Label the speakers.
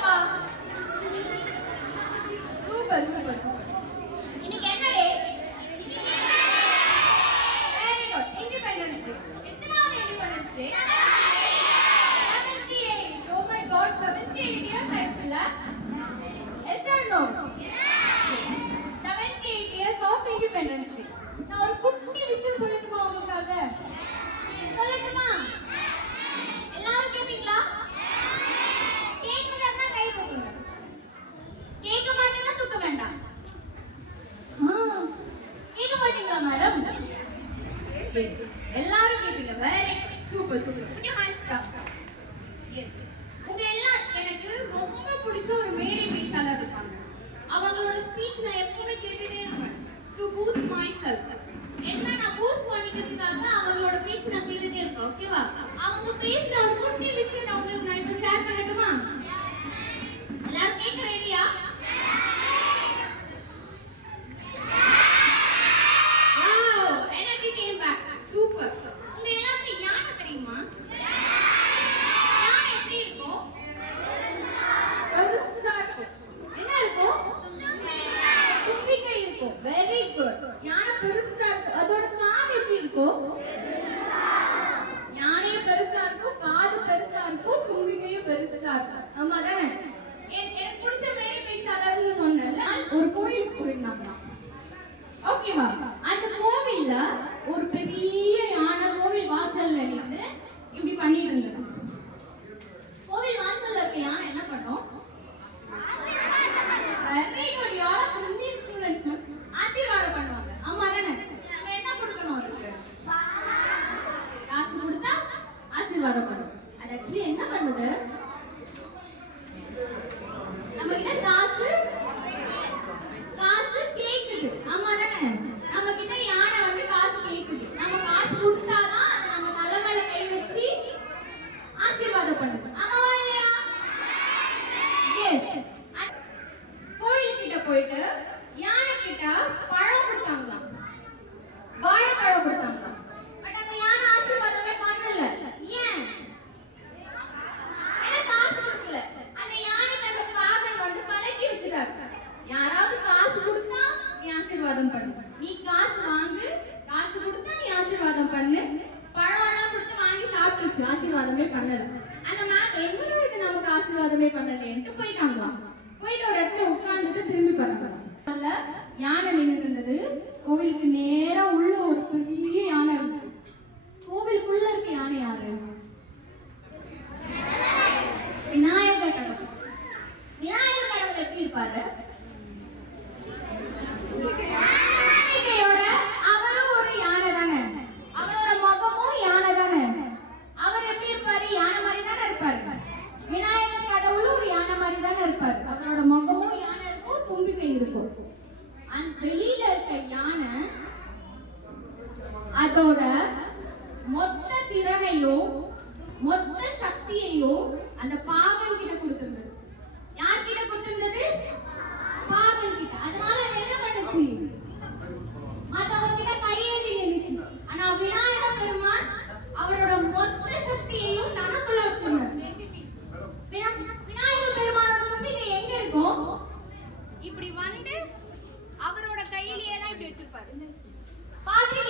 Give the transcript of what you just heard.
Speaker 1: இல்லப்பா super super super super. கொஞ்சம் hands எஸ் உங்க எல்லாம் எனக்கு ரொம்ப பிடிச்ச ஒரு மேடை பேச்சாளர் இருக்காங்க. அவங்களோட ஸ்பீச் நான் எப்பவுமே கேட்டுட்டே இருப்பேன் டு பூஸ்ட் மை செல்ஃப் என்ன நான் பூஸ்ட் பண்ணிக்கிறதுக்காக அவங்களோட ஸ்பீச் நான் கேட்டுட்டே இருப்பேன் ஓகேவா அவங்க பேசின ஒரு குட்டி விஷயம் நான் உங்களுக்கு நான் இப்போ ஷேர் பண்ணட்டுமா எல்லாரும் கேட்க ரெடியா wow energy come back super உங்க எல்லாருக்கும் யானை தெரியுமா யானை எப்படி இருக்கும் பெருசா இருக்கும் என்ன இருக்கும் தும்பிக்கை இருக்கும் வெரி குட் யானை பெருசா இருக்கு அதோட காது எப்படி இருக்கும்? யானையும் பெருசா இருக்கும் காது பெருசா இருக்கும் தும்பிக்கையும் பெருசா இருக்கும். ஆமா தானே? எனக்கு பிடிச்ச மேடை பேச்சாளர்னு சொன்னேன்ல ஒரு கோயிலுக்கு போயிருந்தாங்க ஓகேவா அந்த கோவில்ல ஒரு யாராவது காசு கொடுத்தா நீ ஆசீர்வாதம் பண்ணு. நீ காசு வாங்கு காசு கொடுத்தா நீ ஆசீர்வாதம் பண்ணு. பழம் எல்லாம் கொடுத்து வாங்கி சாப்பிட்டுருச்சு ஆசீர்வாதமே பண்ணல. அந்த மேம் என்னடா இது நமக்கு ஆசீர்வாதமே பண்ணலன்ட்டு போயிட்டாங்க. போயிட்டு ஒரு இடத்துல உட்கார்ந்துட்டு திரும்பி பார்த்தாங்க. யானை நின்று இருந்தது. கோவிலுக்கு நேரா உள்ள ஒரு பெரிய யானை இருந்தது கோவிலுக்குள்ள இருக்க யானை யாரு? விநாயகர் கடவுள். விநாயகர் கடவுள் எப்படி இருப்பாரு? யானை அதோட Fatih